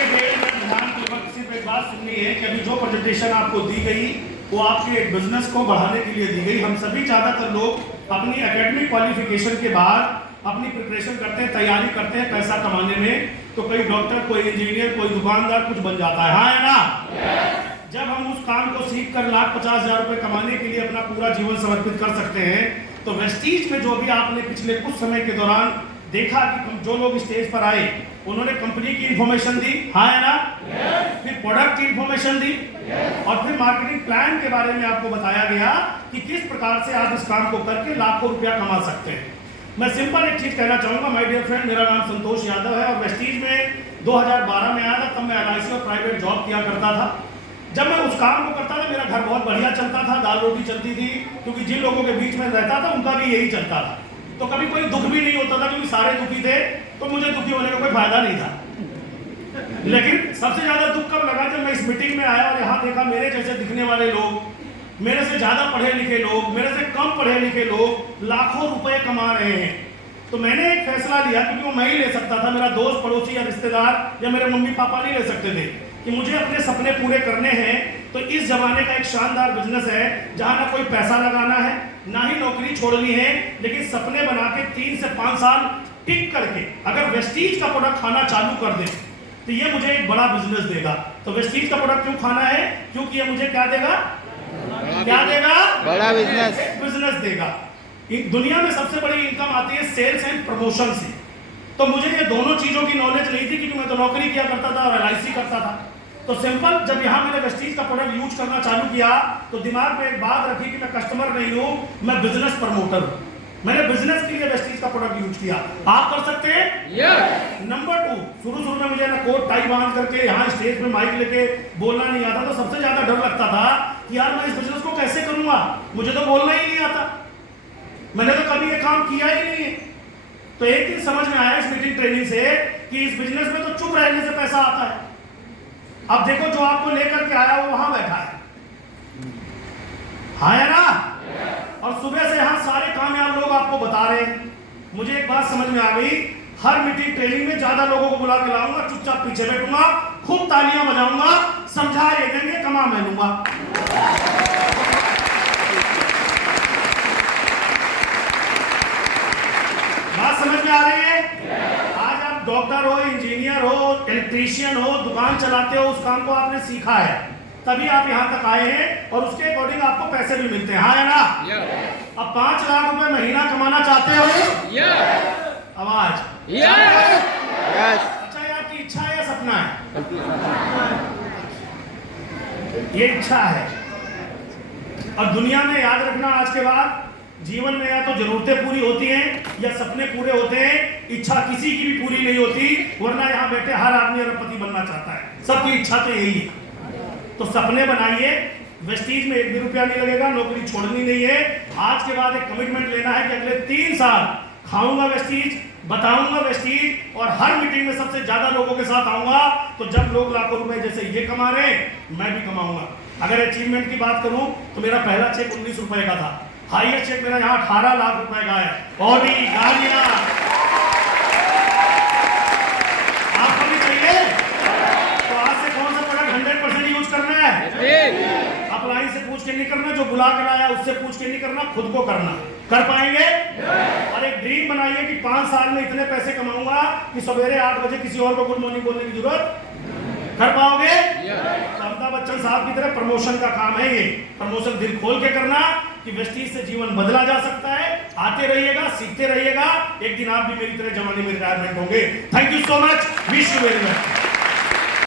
मुझे 1.5 मिनट ध्यानपूर्वक सिर्फ एक बात सुननी है कि अभी जो प्रेजेंटेशन आपको दी गई वो आपके बिजनेस को बढ़ाने के लिए दी गई। हम सभी ज़्यादातर लोग अपनी एकेडमिक क्वालिफिकेशन के बाद अपनी प्रिपरेशन करते हैं, तैयारी करते हैं पैसा कमाने में। तो कोई डॉक्टर, कोई इंजीनियर, कोई दुकानदार कुछ बन जाता है, हाँ है ना। जब हम उस काम को सीख कर 1,50,000 रुपये कमाने के लिए अपना पूरा जीवन समर्पित कर सकते हैं, तो वेस्टीज में जो भी आपने पिछले कुछ समय के दौरान देखा कि जो लोग स्टेज पर आए उन्होंने कंपनी की इंफॉर्मेशन दी, हाँ है ना, फिर प्रोडक्ट की इंफॉर्मेशन दी और फिर मार्केटिंग प्लान के बारे में आपको बताया गया कि किस प्रकार से आप इस काम को करके लाखों रुपया कमा सकते हैं। मैं सिंपल एक चीज कहना चाहूंगा माय डियर फ्रेंड, मेरा नाम संतोष यादव है और वेस्टीज में 2012 में आया था। तब मैं LIC और प्राइवेट जॉब किया करता था। जब मैं उस काम को करता था मेरा घर बहुत बढ़िया चलता था, दाल रोटी चलती थी, क्योंकि जिन लोगों के बीच में रहता था उनका भी यही चलता था। तो कभी कोई दुख भी नहीं होता था, क्योंकि सारे दुखी थे, तो मुझे दुखी होने का कोई फायदा नहीं था। लेकिन सबसे ज्यादा दुख कब लगा जब मैं इस मीटिंग में आया और यहाँ देखा मेरे जैसे दिखने वाले लोग, मेरे से ज्यादा पढ़े लिखे लोग, मेरे से कम पढ़े लिखे लोग लाखों रुपए कमा रहे हैं। तो मैंने एक फैसला लिया, क्योंकि वो मैं ही ले सकता था, मेरा दोस्त, पड़ोसी या रिश्तेदार या मेरे मम्मी पापा नहीं ले सकते थे, कि मुझे अपने सपने पूरे करने हैं। तो इस जमाने का एक शानदार बिजनेस है जहां ना कोई पैसा लगाना है, ना ही नौकरी छोड़नी है, लेकिन सपने बना के 3 से 5 साल टिक करके अगर वेस्टीज का प्रोडक्ट खाना चालू कर दे तो ये मुझे एक बड़ा बिजनेस देगा। तो वेस्टीज का प्रोडक्ट क्यों खाना है? क्योंकि ये मुझे क्या देगा? क्या देगा? बड़ा बिजनेस देगा। दुनिया में सबसे बड़ी इनकम आती है सेल्स एंड प्रमोशन से। तो मुझे ये दोनों चीजों की नॉलेज नहीं थी, क्योंकि मैं तो नौकरी किया करता था और LIC करता था। तो सिंपल, जब यहाँ मैंने वेस्टीज का प्रोडक्ट यूज करना चालू किया तो दिमाग में एक बात रखी कि मैं कस्टमर नहीं हूँ, मैं बिजनेस प्रमोटर हूँ। मैंने बिजनेस के लिए वेस्टीज का प्रोडक्ट यूज किया। आप कर सकते हैं। नंबर 2, शुरू में मुझे ना कोट टाई बांध करके यहाँ स्टेज पे माइक लेके बोलना नहीं आता। तो सबसे ज्यादा डर लगता था कि यार मैं इस बिजनेस को कैसे करूंगा, मुझे तो बोलना ही नहीं आता, मैंने तो कभी ये काम किया ही नहीं है। तो एक दिन समझ में आया इस मीटिंग ट्रेनिंग से कि इस बिजनेस में तो चुप रहने से पैसा आता है। अब देखो जो आपको लेकर के आया वो वहां बैठा है, हाँ है ना, और सुबह से यहाँ सारे कामयाब लोग आपको बता रहे हैं। मुझे एक बात समझ में आ गई, हर मीटिंग ट्रेनिंग में ज्यादा लोगों को बुला के लाऊंगा, चुपचाप पीछे बैठूंगा, खूब तालियां बजाऊंगा, समझा ये देंगे, कमा मैं लूंगा। बात समझ में आ रही है? आज आप डॉक्टर हो, इंजीनियर हो, इलेक्ट्रीशियन हो, दुकान चलाते हो, उस काम को आपने सीखा है, तभी आप यहाँ तक आए हैं और उसके अकॉर्डिंग आपको पैसे भी मिलते हैं, हाँ है ना। अब 5 लाख रुपए महीना कमाना चाहते हो? आवाज। अच्छा, ये आपकी इच्छा है या सपना है? ये इच्छा है। और दुनिया में याद रखना, आज के बाद जीवन में या तो जरूरतें पूरी होती हैं या सपने पूरे होते हैं, इच्छा किसी की भी पूरी नहीं होती। वरना यहाँ बैठे हर आदमी अरबपति बनना चाहता है, सबकी इच्छा तो यही है। तो सपने बनाइए, वेस्टीज में 1 भी रुपया नहीं लगेगा, नौकरी छोड़नी नहीं है। आज के बाद एक कमिटमेंट लेना है कि अगले 3 साल खाऊंगा वेस्टीज, बताऊंगा वेस्टीज, और हर मीटिंग में सबसे ज्यादा लोगों के साथ आऊंगा। तो जब लोग लाखों रुपए जैसे ये कमा रहे हैं, मैं भी कमाऊंगा। अगर अचीवमेंट की बात करूं तो मेरा पहला चेक 19 रुपए का था, हाईएस्ट चेक मेरा यहाँ 18 लाख रुपए का है। ऑडी, गाड़ियां आपको भी चाहिए? तो आज से कौन सा प्रोडक्ट 100% यूज करना है? अपलाइन से पूछ के नहीं करना, जो बुला कर आया उससे पूछ के नहीं करना, खुद को करना। कर पाएंगे? और एक ड्रीम बनाइए कि 5 साल में इतने पैसे कमाऊंगा कि सवेरे 8 बजे किसी और को गुड मॉर्निंग बोलने की जरूरत। कर पाओगे? तो अमिताभ बच्चन साहब की तरह प्रमोशन का काम है ये। प्रमोशन दिल खोल के करना कि वेस्टीज से जीवन बदला जा सकता है। आते रहिएगा, सीखते रहिएगा, एक दिन आप भी मेरी तरह जवानी में रिटायरमेंट होंगे। Thank you so much, wish you very much.